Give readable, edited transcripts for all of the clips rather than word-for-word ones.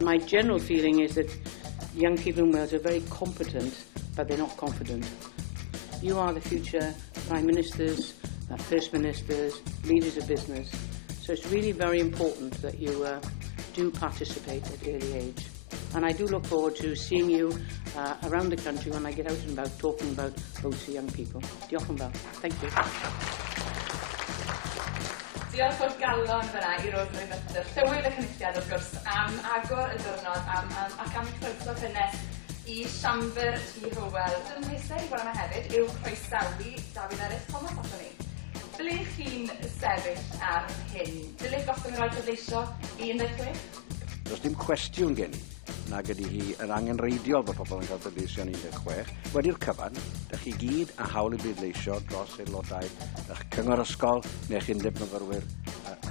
My general feeling is that young people in Wales are very competent, but they're not confident. You are the future Prime Ministers, First Ministers, leaders of business. So it's really very important that you do participate at early age. And I do look forward to seeing you around the country when I get out and about talking about votes for young people. Diolch yn fawr. Thank you. Diolch o'r galon fyna I Rosemary Butler. Llywydd y cynulliad wrth gwrs am agor y diwrnod ac am croeso cynnes I Siambr Tŷ Hywel. Yn hysau bod yma hefyd yw croesawu Dafydd Eryll Thomas ato ni. Ble chi'n sefyll ar hyn? Dylech gosod yn rhoi pleidleisio I 16? Does dim cwestiwn gen I nag ydy hi yn angenreidiol bod pobl yn cael pleidleisio yn 16. Wedi'r cyfan, ydych chi gyd a hawl I bleidleisio dros aelodau eich cyngor ysgol neu'ch undeb myfyrwyr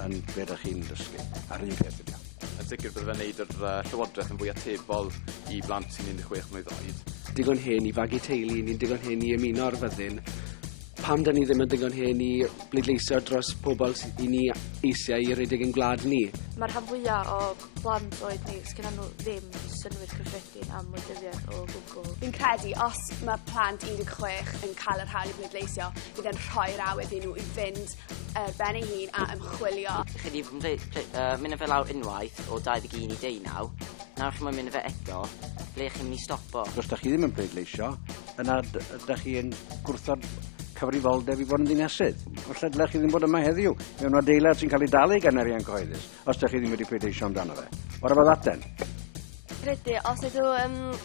yn be ydych chi'n dysgu. Ar un peth ydy. Yn sicr byddai'n neud yr llywodraeth yn fwy atebol I blant sy'n 16 mlwydd oed. Digon hen I fagu teulu, ni'n digon hen I ymuno ar fyddin. Pam da ni ddim yn digon hen I bleidleisio dros pobl I ni eisiau I redeg yn gwlad ni? Mae'r rhan fwyaf o blant oed ni, sgynna nhw ddim synwyr cyffredin am wleidyddiaeth o gwbl. Fi'n credu, os mae plant 16 yn cael yr hawl I bleidleisio, bydd e'n rhoi'r awydd I nhw I fynd ben ei hun a ymchwilio. Chi wedi mynd fe lawr unwaith o 21 I 19, nawr chi'n mynd fe eto, ble chi'n mynd I stopo? Os ydych chi ddim yn pleidleisio, yna ydych chi'n gwrthod cyfrifoldeb I fod yn ddinesydd. Falle dylech chi ddim bod yma heddiw mewn adeilad sy'n cael ei dalu gan arian cyhoeddus, os ydych chi ddim wedi pleidleisio amdano fe. What about that then? Credu, os ydw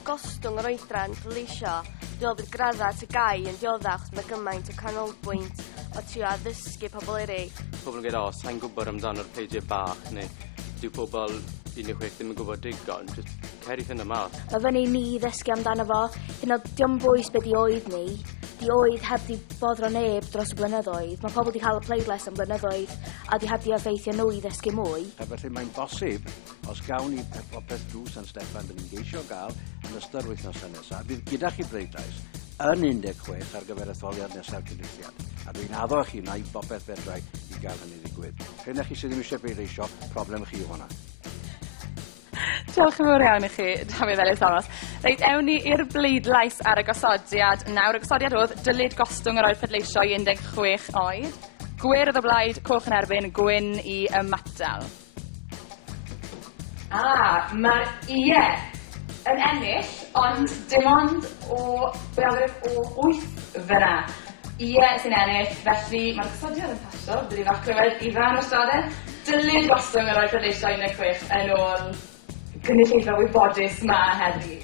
gostwng yr oedran pleidleisio, dwi'n bydd gradda at y gai yn dioddach mae gymaint o canolbwynt o trio addysgu pobl eraill. Pobl yn gweud, o, sa'n gwybod amdano'r peidiau bach, neu dyw pobl 16 ddim yn gwybod digon, just ceri hyn yma. Mae fyny ni ddysgu amdano fo, hyn o diom bwys be di oed ni, di oed heb di boddro neb dros y blynyddoedd. Mae pobl di cael y pleidles am blynyddoedd a di heb di effeithio nhw I ddysgu mwy. Felly mae'n bosib, os gawn ni popeth drws yn Steffan dyn ni'n geisio gael yn ystod wythnosau nesaf, bydd gyda chi pleidlais yn 16 ar gyfer etholiad nesaf cynulliad. A dwi'n addo chi na I bopeth fedrai I gael hynny ddigwydd. Rhaid chi sydd ddim eisiau pleidleisio, problem chi yw hwnna. Diolch yn fawr iawn I chi, Dafydd Eryll Thomas. Reit, ewn ni i'r bleidlais ar y gosodiad. Nawr, y gosodiad oedd dylid gostwng yr oed pleidleisio I 16 oed. Gwyrdd o blaid, coch yn erbyn, gwyn I ymatal. Mae'r ie yn ennill, ond dim ond o 8 fyna. Ie sy'n ennill, felly mae'r gosodiad yn pasio, bydd i'n facrywedd Ifan o Stradau. Dylid gostwng yr oed pleidleisio 16 yn ôl gynulleidfa wybodus ma heddi.